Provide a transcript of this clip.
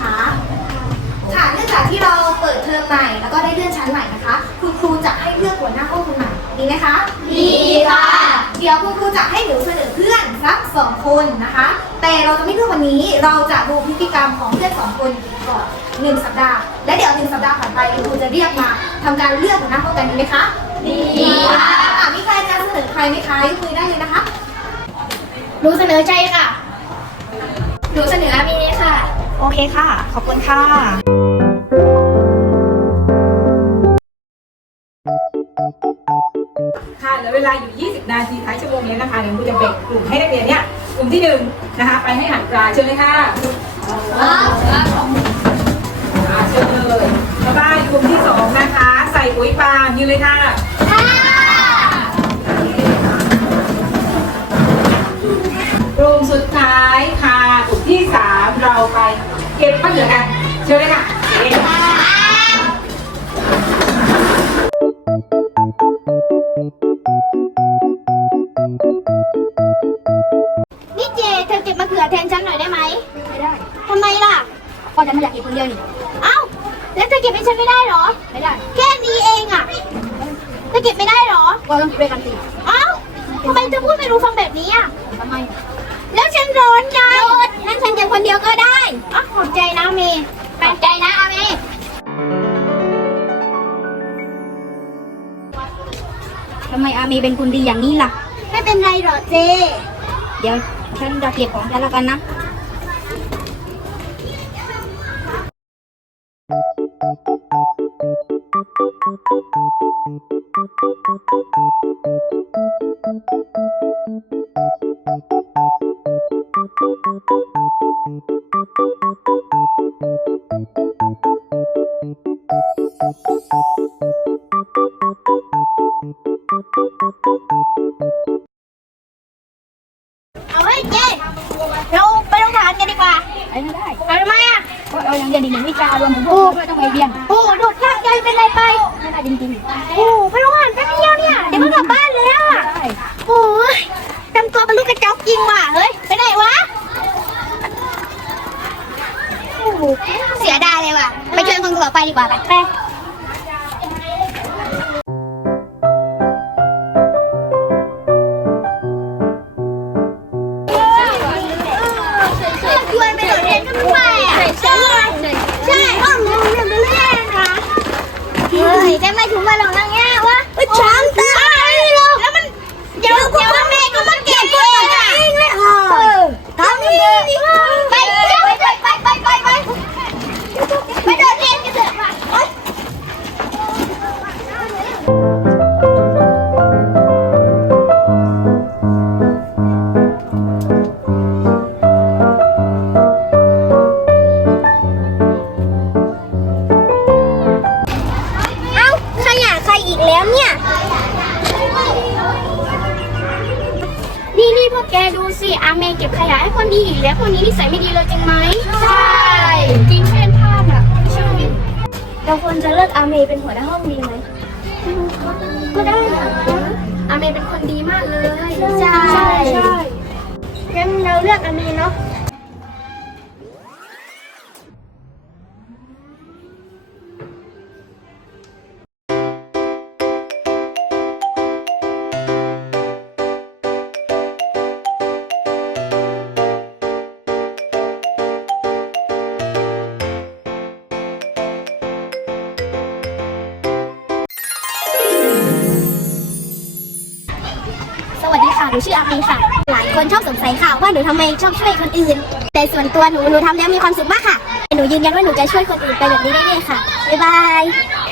คะค่ะเนื่องจากที่เราเปิดเทอมใหม่ แล้วก็ได้เลื่อนชั้นใหม่นะคะ คุณครูจะให้เลือกหัวหน้าห้องคนใหม่ดีไหมคะดีค่ะ เดี๋ยวคุณครูจะให้หนูเสนอเพื่อนสักสองคนนะคะ แต่เราจะไม่เลือกวันนี้เราจะดูพฤติกรรมของเพื่อนสองคนก่อนหนึ่งสัปดาห์ และเดี๋ยวหนึ่งสัปดาห์ผ่านไปคุณครูจะเรียกมาทำการเลือกหัวหน้าห้องกันดีไหมคะดีค่ะมีใครจะเสนอใครไหมคะยกมือได้เลยนะคะรู้เสนอใจค่ะ โอเคค่ะ ขอบคุณค่ะค่ะเหลือเวลาอยู่ 20 นาทีท้ายชั่วโมงนี้นะคะเดี๋ยวครูจะแบ่งกลุ่มให้นักเรียนเนี่ยกลุ่มที่หนึ่งนะคะ ไปให้หารปลาเชิญเลยค่ะอ่าเชิญเลยต่อไปกลุ่มที่สองนะคะ ใส่ปุ๋ยปลายืนเลยค่ะกลุ่มสุดท้ายค่ะกลุ่มที่สามเราไป ก็บมะเขือกันเชิญเลยค่ะเชิญค่ะนี่เจเธอเก็บมะเขือแทนฉันหน่อยได้ไหมไม่ได้ทำไมล่ะก็ฉันไม่อยากเก็บคนเดียวนี่เอ้าแล้วเธอเก็บให้ฉันไม่ได้เหรอ ไม่ได้ แค่นี้เองอะเธอเก็บไม่ได้เหรอก็ต้องเก็บด้วยกันสิเอ้าทำไมเธอพูดไม่รู้ฟังแบบนี้อะทำไม แล้วฉันร้อนใจงั้นฉันเก็บคนเดียวก็ได้อ๋อขอบใจนะเมย์ขอบใจนะอาเมย์ทำไมอามีเป็นคนดีอย่างนี้ล่ะ ไม่เป็นไรหรอกเจ เดี๋ยวฉันจะเก็บของฉันแล้วกันนะ เอาเฮ้ยเจเราไปโรงพยาบาลกันดีกว่าไปไม่ได้เอาทำไมอะเพราะเรายังเรียนอีกหนึ่งวิชารวมถึงพวกเพื่อนด้วยต้องไปเรียนโอ้ดูดข้างใจเป็นไรไปไม่ได้จริงโอ้ไปโรงพยาบาลแป๊บเดียวเนี่ยเดี๋ยวก็กลับบ้านแล้วอะๆได้โอ้ยทำตัวเป็นลูกกระจอกจริงว่ะเฮ้ยไปไหนวะโอ้โหเสียดายเลยว่ะ ไปเชิญคนต่อไปดีกว่าไปไป ใช่ใช่ห้องเรียนเรียนไปเรื่อยนะเฮ้ยจะไม่ถึงมาหรอกนางแง่วะช้างตายแล้วมันเดี๋ยวเดี๋ยวแม่ก็มาเก็บตัวอะทำนี่ สิอาเมย์เก็บขยะให้คนดีอีกแล้วคนนี้นิสัยไม่ดีเลยจริงไหมใช่จริงแค่ภาพอะใช่เราควรจะเลือกอาเมย์เป็นหัวหน้าห้องดีไหมก็ได้นะอาเมย์เป็นคนดีมากเลยใช่ใช่ใช่งั้นเราเลือกอาเมย์เนาะ นูชื่ออาปีค่ะ หลายคนชอบสงสัยค่ะว่าหนูทำไมชอบช่วยคนอื่น แต่ส่วนตัวหนูหนูทำแล้วมีความสุขมากค่ะ หนูยืนยันว่าหนูจะช่วยคนอื่นไปแบบนี้เรื่อยๆค่ะ บ๊ายบาย